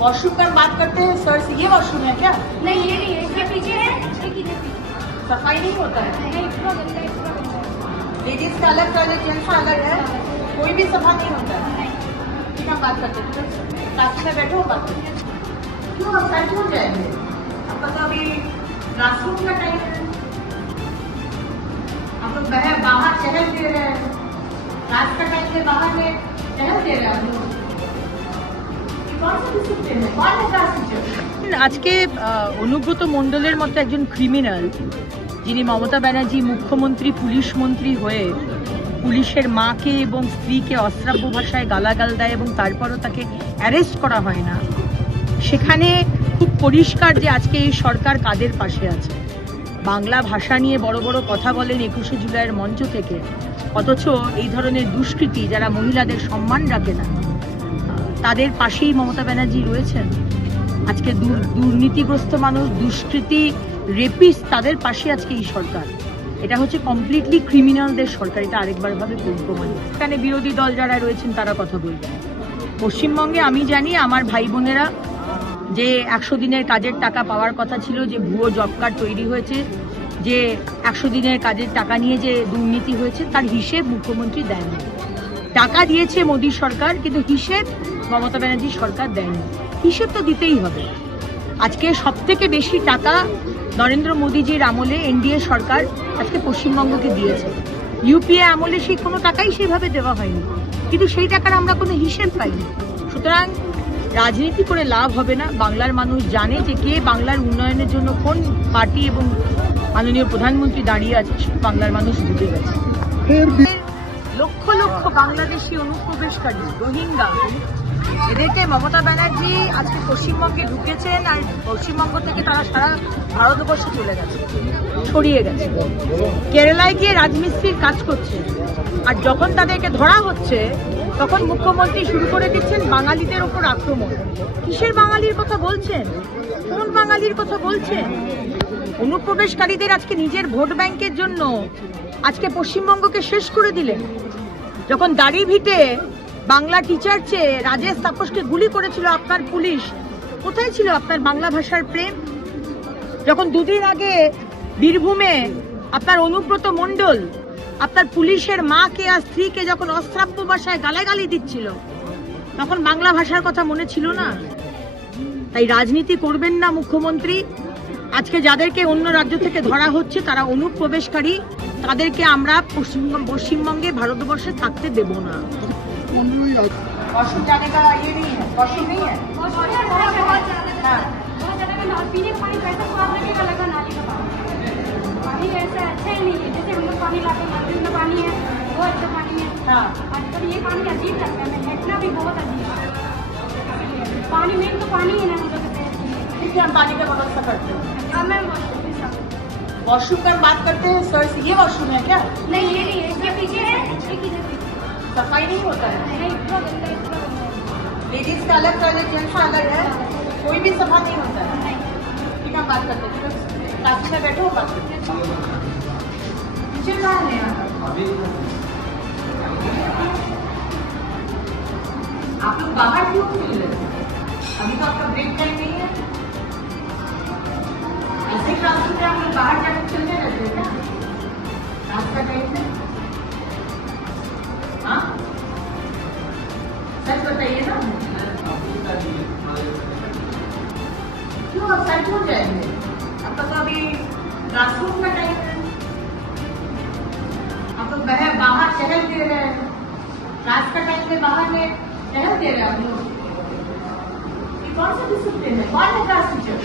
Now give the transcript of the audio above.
Washroom का बात करते हैं सर, ये वॉशरूम है क्या? नहीं ये नहीं है, इसके पीछे है, एक इधर पीछे। सफाई नहीं होता है? नहीं पूरा गंदा है, पूरा गंदा है। लेडीज का अलग टॉयलेट, जेंट्स का अलग है, कोई भी सफा नहीं होता है। नहीं ठीक है, बात करते हैं, क्लास में बैठो बात करते हैं। क्यों आप साइड हो जाएंगे? आपका तो अभी क्लासरूम का टाइम है, आप लोग बाहर चहल दे रहे हैं, क्लास का टाइम में बाहर में चहल दे रहे हैं। আজকে অনুব্রত মণ্ডলের মতো একজন ক্রিমিনাল, যিনি মমতা ব্যানার্জি মুখ্যমন্ত্রী পুলিশ মন্ত্রী হয়ে পুলিশের মাকে এবং স্ত্রীকে অশ্রাব্য ভাষায় গালাগাল দেয় এবং তারপরও তাকে অ্যারেস্ট করা হয় না, সেখানে খুব পরিষ্কার যে আজকে এই সরকার কাদের পাশে আছে। বাংলা ভাষা নিয়ে বড় বড় কথা বলেন 21শে জুলাইয়ের মঞ্চ থেকে, অথচ এই ধরনের দুষ্কৃতী যারা মহিলাদের সম্মান রাখে না তাদের পাশেই মমতা ব্যানার্জি রয়েছেন। আজকে দুর্নীতিগ্রস্ত মানুষ, দুষ্কৃতী, রেপিস্ট, তাদের পাশে আজকে এই সরকার। এটা হচ্ছে কমপ্লিটলি ক্রিমিনালদের সরকার, এটা আরেকবার ভাবে প্রমাণিত। এখানে বিরোধী দল যারা রয়েছেন তারা কথা বলবেন। পশ্চিমবঙ্গে আমি জানি আমার ভাই বোনেরা যে 100 দিনের কাজের টাকা পাওয়ার কথা ছিল, যে ভুয়ো জব কার্ড তৈরি হয়েছে, যে 100 দিনের কাজের টাকা নিয়ে যে দুর্নীতি হয়েছে, তার হিসেব মুখ্যমন্ত্রী দেয়নি। টাকা দিয়েছে মোদী সরকার, কিন্তু হিসেব মমতা ব্যানার্জি সরকার দেয়নি। হিসেব তো দিতেই হবে। আজকে সবথেকে বেশি টাকা নরেন্দ্র মোদীজির আমলে এনডিএ সরকার আজকে পশ্চিমবঙ্গকে দিয়েছে। ইউপিএ আমলে সেই কোনো টাকাই সেইভাবে দেওয়া হয়নি, কিন্তু সেই টাকার আমরা কোনো হিসেব পাইনি। সুতরাং রাজনীতি করে লাভ হবে না। বাংলার মানুষ জানে যে কে বাংলার উন্নয়নের জন্য কোন পার্টি এবং মাননীয় প্রধানমন্ত্রী দাঁড়িয়ে আছে, বাংলার মানুষ বুঝে গেছে। লক্ষ লক্ষ বাংলাদেশি অনুপ্রবেশকারী, রোহিঙ্গা, এদেরকে মমতা ব্যানার্জি আজকে পশ্চিমবঙ্গে ঢুকেছেন, আর পশ্চিমবঙ্গ থেকে তারা সারা ভারতবর্ষে চলে গেছে, ছড়িয়ে গেছে। কেরালায় গিয়ে রাজমিস্ত্রির কাজ করছে, আর যখন তাদেরকে ধরা হচ্ছে তখন মুখ্যমন্ত্রী শুরু করে দিচ্ছেন বাঙালিদের ওপর আক্রমণ। কিসের বাঙালির কথা বলছেন? কোন বাঙালির কথা বলছেন? অনুপ্রবেশকারীদের আজকে নিজের ভোট ব্যাংকের জন্য আজকে পশ্চিমবঙ্গকে শেষ করে দিলেন। যখন দাড়ি ভিটে বাংলা টিচার চেয়ে রাজেশ তাপসকে গুলি করেছিল আপনার পুলিশ, কোথায় ছিল আপনার বাংলা ভাষার প্রেম? যখন দুদিন আগে বীরভূমে আপনার অনুব্রত মণ্ডল আপনার পুলিশের মাকে আর স্ত্রীকে যখন অশ্রাব্য ভাষায় গালাগালি দিচ্ছিল, তখন বাংলা ভাষার কথা মনে ছিল না? তাই রাজনীতি করবেন না মুখ্যমন্ত্রী। আজকে যাদেরকে অন্য রাজ্য থেকে ধরা হচ্ছে তারা অনুপ্রবেশকারী, তাদেরকে আমরা পশ্চিমবঙ্গে ভারতবর্ষে থাকতে দেব না। वॉशरूम जाने का ये नहीं है, वॉशरूम नहीं है, बहुत ज्यादा का पीने का पानी वैसा खराब लगेगा, लगा नाली का पानी ऐसा अच्छा ही नहीं है। जैसे हम लोग पानी लाते हैं, नदी में पानी है वो अच्छा पानी है, और ये पानी अजीब लगता है, बैठना भी बहुत अजीब है। पानी मेन तो पानी है ना हम लोग के, इसलिए हम पानी का बदल सकते हैं। मैं वॉशरूम का बात करते हैं सर, ये वॉशरूम है क्या? नहीं ये नहीं है, इसके पीछे है, एक इधर पीछे। सफाई नहीं होता है? नहीं पूरा गंदा है, पूरा गंदा है। लेडीज का अलग टॉयलेट, जेंट्स का अलग है, कोई भी सफा नहीं होता है। नहीं ठीक है, बात करते हैं, क्लास में बैठो बात करते हैं। टीचर कहाँ है? आप लोग बाहर क्यों मिल रहे हैं? अभी तो आपका ब्रेक टाइम नहीं है। ऐसे क्लास में आप लोग बाहर जाकर चलने रहते हैं क्या? क्लास का टाइम है? हाँ, सच बताइए ना। क्यों आप साइड हो जाएंगे? आपका तो अभी क्लासरूम का टाइम है, आप लोग बाहर चहल दे रहे हैं, क्लास का टाइम में बाहर में चहल दे रहे हैं आप लोग। कौन सा डिसिप्लिन है? कौन है क्लास टीचर?